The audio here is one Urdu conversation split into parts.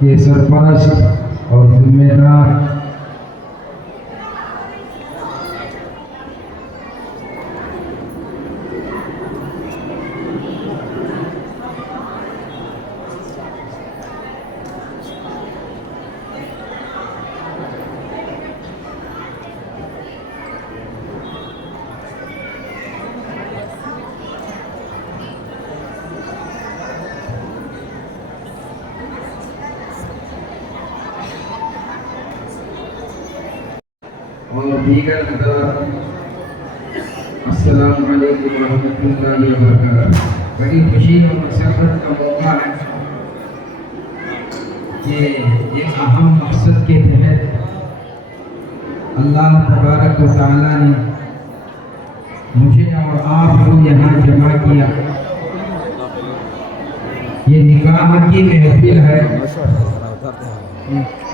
کے سرپرست اور ذمہ دار اور دیگر حضرات، السلام علیکم ورحمۃ اللہ وبرکاتہ۔ بڑی خوشی اور مسرت کا موقع ہے کہ ایک اہم مقصد کے تحت اللہ تبارک و تعالیٰ نے مجھے اور آپ کو یہاں جمع کیا۔ یہ نکاح کی محفل ہے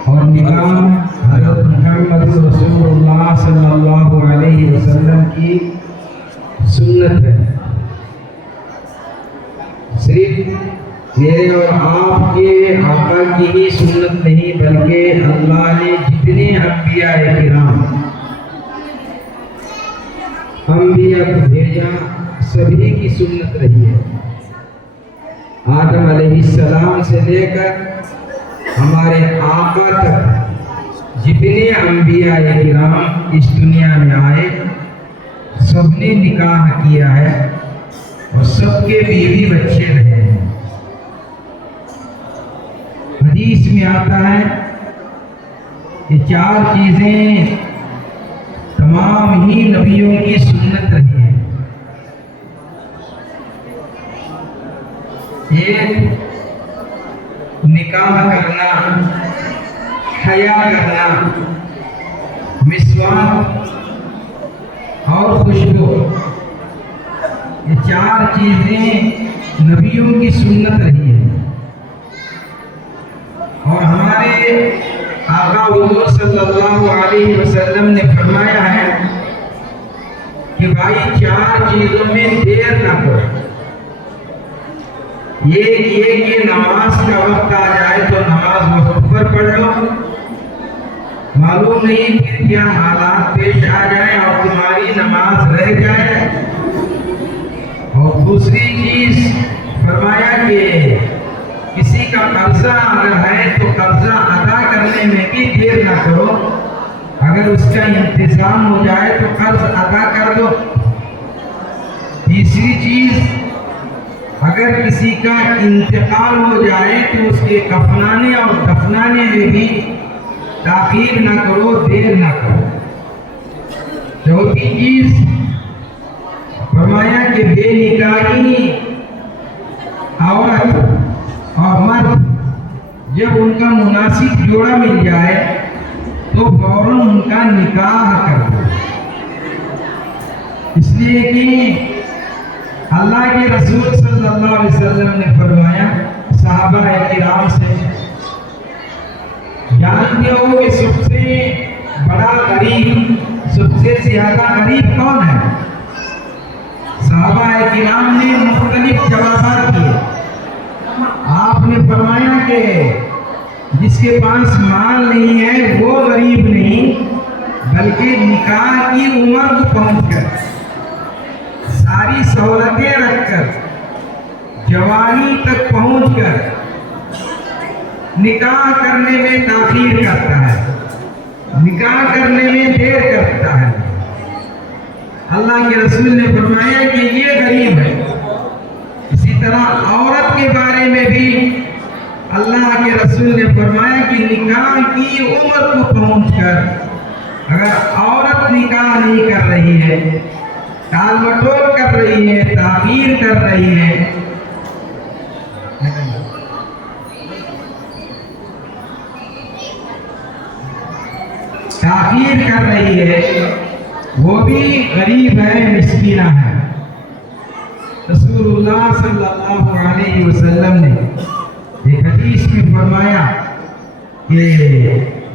اور نکاح حضرت محمد رسول اللہ صلی اللہ علیہ وسلم کی سنت ہے۔ صرف میرے اور آپ کے آقا کی ہی سنت نہیں، بلکہ اللہ نے جتنے انبیاء کرام کو بھیجا سبھی کی سنت رہی ہے۔ آدم علیہ السلام سے لے کر ہمارے آقا تک جتنے انبیاء کرام اس دنیا میں آئے سب نے نکاح کیا ہے اور سب کے بیوی بچے رہے ہیں۔ حدیث میں آتا ہے کہ 4 چیزیں تمام ہی نبیوں کی سنت رہی ہیں۔ ایک نکاح کرنا، حیا کرنا، مسواک اور خوشبو، یہ 4 چیزیں نبیوں کی سنت رہی ہے۔ اور ہمارے آقا حضور صلی اللہ علیہ وسلم نے فرمایا ہے کہ بھائی 4 چیزوں میں دیر نہ کرو۔ یہ کہ نماز کا وقت آ جائے تو نماز وقت پر پڑھ لو، معلوم نہیں پھر کیا حالات پیش آ جائیں اور تمہاری نماز رہ جائے۔ اور دوسری چیز فرمایا کہ کسی کا قرضہ اگر ہے تو قرضہ ادا کرنے میں بھی دیر نہ کرو، اگر اس کا انتظام ہو جائے تو قرض ادا کر دو۔ تیسری چیز، اگر کسی کا انتقال ہو جائے تو اس کے کفنانے اور دفنانے میں بھی تاخیر نہ کرو، دیر نہ کرو۔ چوتھی چیز فرمایا کہ بے نکاحی عورت اور مرد جب ان کا مناسب جوڑا مل جائے تو فوراً ان کا نکاح کر دو، اس لیے کہ اللہ کے رسول صلی اللہ علیہ وسلم نے فرمایا صحابہ کرام سے، جانتے ہو کہ سب سے بڑا غریب، سب سے زیادہ غریب کون ہے؟ صحابہ کرام نے مختلف جوابات دیے۔ آپ نے فرمایا کہ جس کے پاس مال نہیں ہے وہ غریب نہیں، بلکہ نکاح کی عمر کو پہنچ کر ساری سہولتیں رکھ کر جوانی تک پہنچ کر نکاح کرنے میں تاخیر کرتا ہے، نکاح کرنے میں دیر کرتا ہے۔ اللہ کے رسول نے فرمایا کہ یہ غریب ہے۔ اسی طرح عورت کے بارے میں بھی اللہ کے رسول نے فرمایا کہ نکاح کی عمر کو پہنچ کر اگر عورت نکاح نہیں کر رہی ہے، ٹال مٹول کر رہی ہے، تاخیر کر رہی ہے، وہ بھی غریب ہے، مسکینہ ہے۔ رسول اللہ صلی اللہ علیہ وسلم نے ایک حدیث میں فرمایا کہ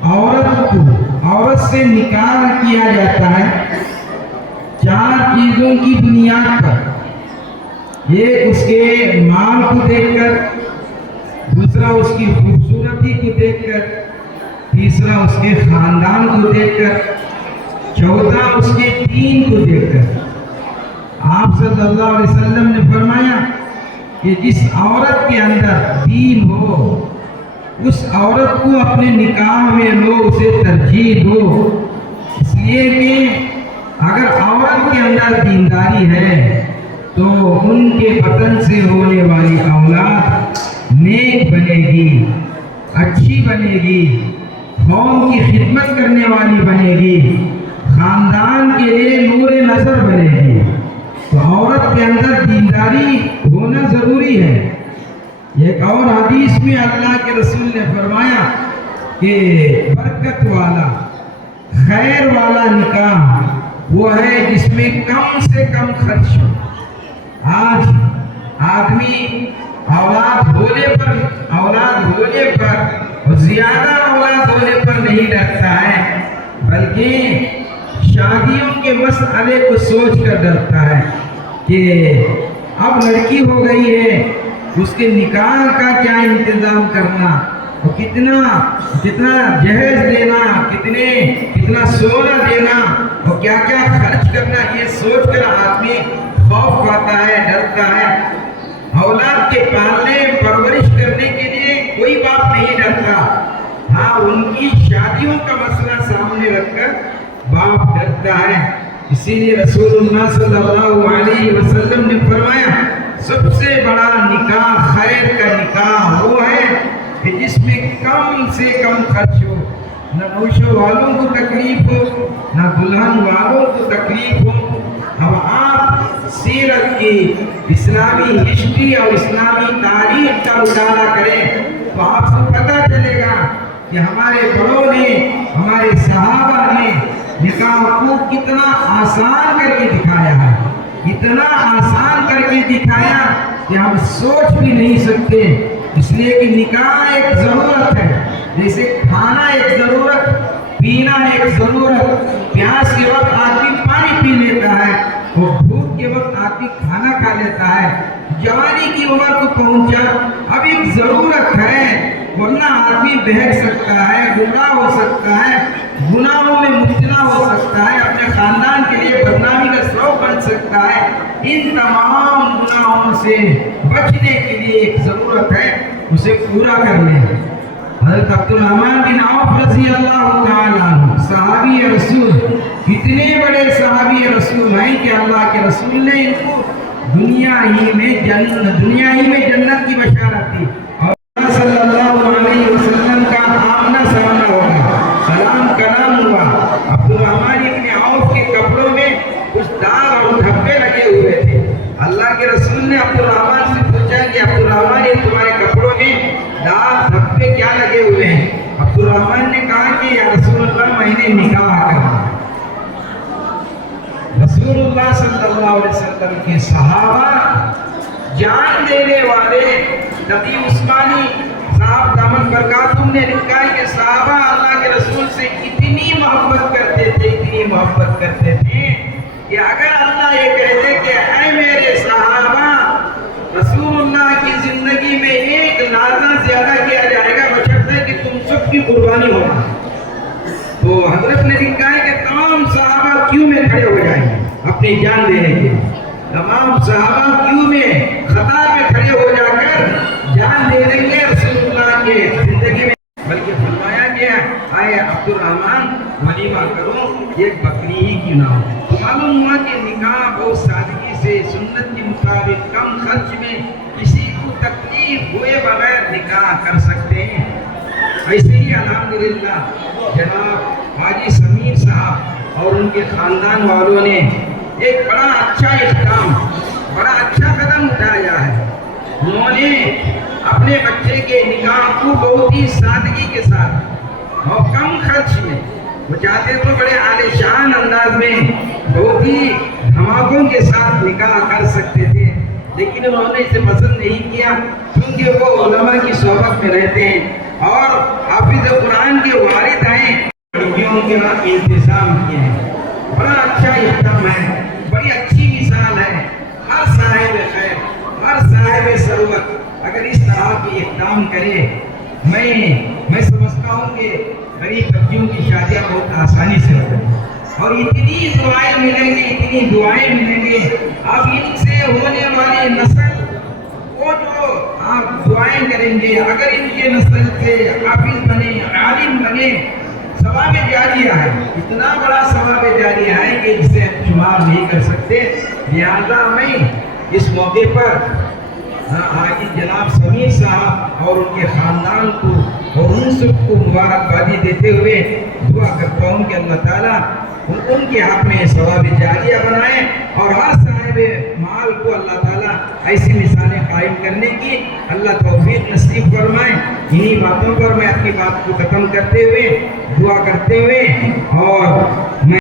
عورت سے نکاح کیا جاتا ہے 4 چیزوں کی بنیاد پر۔ ایک اس کے مال کو دیکھ کر، دوسرا اس کی خوبصورتی کو دیکھ کر، تیسرا اس کے خاندان کو دیکھ کر، چوتھا اس کے دین کو دیکھ کر۔ آپ صلی اللہ علیہ وسلم نے فرمایا کہ جس عورت کے اندر دین ہو اس عورت کو اپنے نکاح میں لو، اسے ترجیح دو، اس لیے کہ اگر عورت کے اندر دینداری ہے تو ان کے بدن سے ہونے والی اولاد نیک بنے گی، اچھی بنے گی، قوم کی خدمت کرنے والی بنے گی، خاندان کے لیے نور نظر بنے گی۔ تو عورت کے اندر دینداری ہونا ضروری ہے۔ ایک اور حدیث میں اللہ کے رسول نے فرمایا کہ برکت والا، خیر والا نکاح وہ ہے جس میں کم سے کم خرچ ہو۔ آج آدمی اولاد ہونے پر اور زیادہ اولاد ہونے پر نہیں ڈرتا ہے، بلکہ شادیوں کے مسئلے کو سوچ کر ڈرتا ہے کہ اب لڑکی ہو گئی ہے، اس کے نکاح کا کیا انتظام کرنا، اور کتنا جہیز دینا، کتنا سونا دینا، اور کیا کیا خرچ کرنا، یہ سوچ کر آدمی خوف کھاتا ہے، ڈرتا ہے۔ اولاد کے پالنے پرورش کرنے کے لیے کوئی باپ نہیں ڈرتا، ہاں ان کی شادیوں کا مسئلہ سامنے رکھ کر باپ ڈرتا ہے۔ اسی لیے رسول اللہ صلی اللہ علیہ وسلم نے فرمایا سب سے بڑا نکاح، خیر کا نکاح وہ ہے کہ جس میں کم سے کم خرچ ہو، نہ نوشو والوں کو تکلیف ہو، نہ دلہن والوں کو تکلیف ہو۔ اب آپ سیرت کی، اسلامی ہسٹری اور اسلامی تاریخ کا مطالعہ کریں تو آپ کو پتہ چلے گا کہ ہمارے بڑوں نے، ہمارے صحابہ نے نکاح کو کتنا آسان کر کے دکھایا ہے، اتنا آسان کر کے دکھایا کہ ہم سوچ بھی نہیں سکتے۔ اس لیے کہ نکاح ایک ضرورت ہے، جیسے کھانا ایک ضرورت، پینا ایک ضرورت، پیاس کے وقت آدمی پانی پی لیتا ہے اور بھوک کے وقت آدمی کھانا کھا لیتا ہے۔ جوانی کی عمر کو پہنچا، اب ایک ضرورت ہے، ورنہ آدمی بہک سکتا ہے، گمراہ ہو سکتا ہے، گناہوں میں مبتلا ہو سکتا ہے، اپنے خاندان کے لیے بدنامی کا سبب بن سکتا ہے۔ ان تمام گناہوں سے بچنے کے لیے ایک ضرورت ہے، اسے پورا کر لیں۔ حضرت عبدالرحمن بن عوف رضی اللہ تعالیٰ عنہ صحابی رسول، اتنے بڑے صحابی رسول ہیں کہ اللہ کے رسول نے ان کو دنیا ہی میں جنت کی بشارت دی، اور صلی اللہ علیہ وسلم کا آمنا سامنا ہوگا، سلام کلام ہوا۔ عبدالرحمن ابن عوف کے کپڑوں میں کچھ داغ اور دھبے لگے ہوئے تھے۔ اللہ کے رسول نے عبدالرحمن سے پوچھا کہ عبدالرحمن یہ تمہارے کپڑوں میں داغ دھبے کیا لگے ہوئے ہیں؟ عبدالرحمن نے کہا کہ یا رسول اللہ میں نے نکاح کرنا۔ رسول اللہ صلی اللہ علیہ وسلم کے صحابہ، جان دینے والے نبی عثمانی صاحب دامن برکاتہم نے لکھا ہے کہ صحابہ اللہ کے رسول سے اتنی محبت کرتے تھے کہ اگر اللہ یہ کہتے کہ اے میرے صحابہ، رسول اللہ کی زندگی میں ایک لحظہ زیادہ کیا جائے گا بشرطے کہ تم سب کی قربانی ہوگا، تو حضرت نے لکھا ہے کہ تمام صحابہ کیوں میں کھڑے ہو جائیں گے اپنی جان دینے کے، تمام صحابہ کیوں میں قطار میں کھڑے ہو جا کر جان دے دیں گے رسول اللہ کے زندگی میں۔ بلکہ فرمایا گیا آئے عبدالرحمن ولیمہ کرو، ایک بکری ہی کیوں نہ ہو۔ تو معلوم ہوا کہ نکاح بہت سادگی سے سنت کے مطابق کم خرچ میں کسی کو تکلیف ہوئے بغیر نکاح کر سکتے ہیں۔ ایسے ہی الحمدللہ جناب حاجی سمیر صاحب اور ان کے خاندان والوں نے ایک بڑا اچھا اقدام، بڑا اچھا قدم اٹھایا ہے۔ انہوں نے اپنے بچے کے نکاح کو بہت ہی سادگی کے ساتھ اور کم خرچ میں، وہ چاہتے تو بڑے عالیشان انداز میں بہت ہی دھماکوں کے ساتھ نکاح کر سکتے تھے، لیکن انہوں نے اسے پسند نہیں کیا کیونکہ وہ علماء کی صحبت میں رہتے ہیں اور حافظ قرآن کے والد ہیں، لڑکیوں کے انتظام کیے ہیں۔ بڑا اچھا اقدام ہے، بڑی اچھی مثال ہے۔ ہر صاحب خیر، ہر صاحب ثروت اگر اس طرح آپ اقدام کرے. میں سمجھتا ہوں کہ غریب بچیوں کی شادیاں بہت آسانی سے ہو جائیں اور اتنی دعائیں ملیں گے. اب ان سے ہونے والی نسل وہ جو آپ دعائیں کریں گے، اگر ان کے نسل سے حافظ بنے، عالم بنے، ثواب جاریہ ہے، اتنا بڑا ثواب جاریہ ہے کہ جسے ہم شمار نہیں کر سکتے. لہذا میں اس موقع پر آج جناب سمیر صاحب اور ان کے خاندان کو اور ان سب کو مبارکبادی دیتے ہوئے دعا کرتا ہوں کہ اللہ تعالیٰ ان کے حق میں ثواب جاریہ بنائیں اور ہر صاحب مال کو اللہ تعالیٰ ایسی مثالیں قائم کرنے کی اللہ توفیق نصیب فرمائیں. انہی باتوں پر میں اپنی بات کو ختم کرتے ہوئے دعا کرتے ہوئے